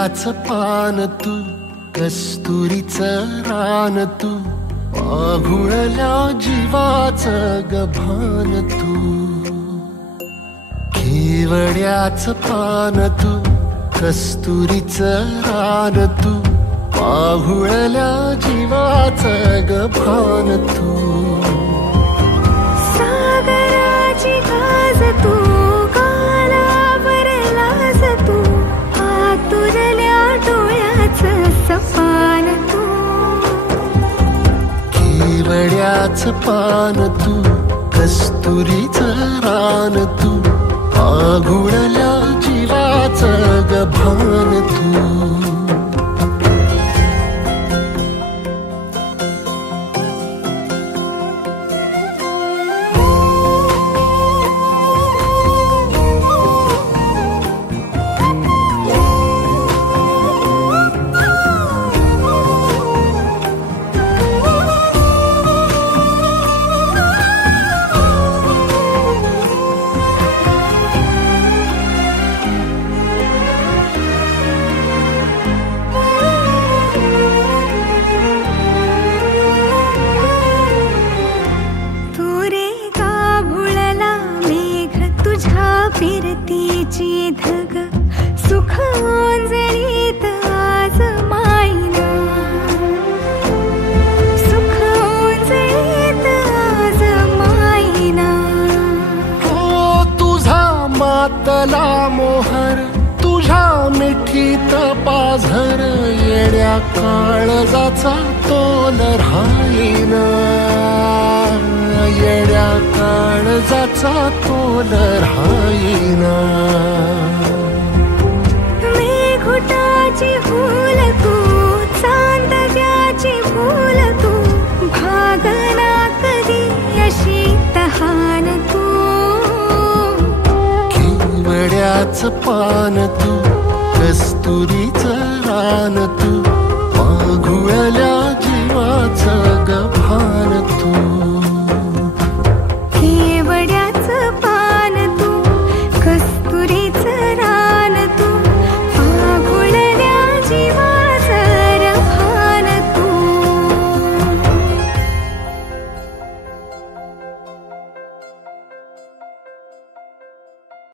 केवड्याचं पान तू, कस्तुरीचं रान तू, पाघुळल्या जीवाचं गभान तू. केवड्याचं पान तू, कस्तुरीचं रान तू, पाघुळल्या जीवाचं गभान तू. सागराची गाज तू, कालावर लाज तू, आतुरल्या डोळ्याचं सपान तू. केवड्याचं पान तू, कस्तुरीचं रान तू, पाघुळल्या जीवाचं गभान तू. फिरतीची धग सुख ओंजळीत आज मायना, सुख ओंजळीत आज मायना. हो तुझा मातला मोहर, तुझ्या मिठीत पाझर, येड्या काळजाचा तोल राहीना, येड्या काळजाचा तोल राहीना. मेघुटाची फूल तू, चांदव्याची फूल तू, भागना कधी अशी तहान तू. केवड्याचं पान तू, कस्तुरीचं रान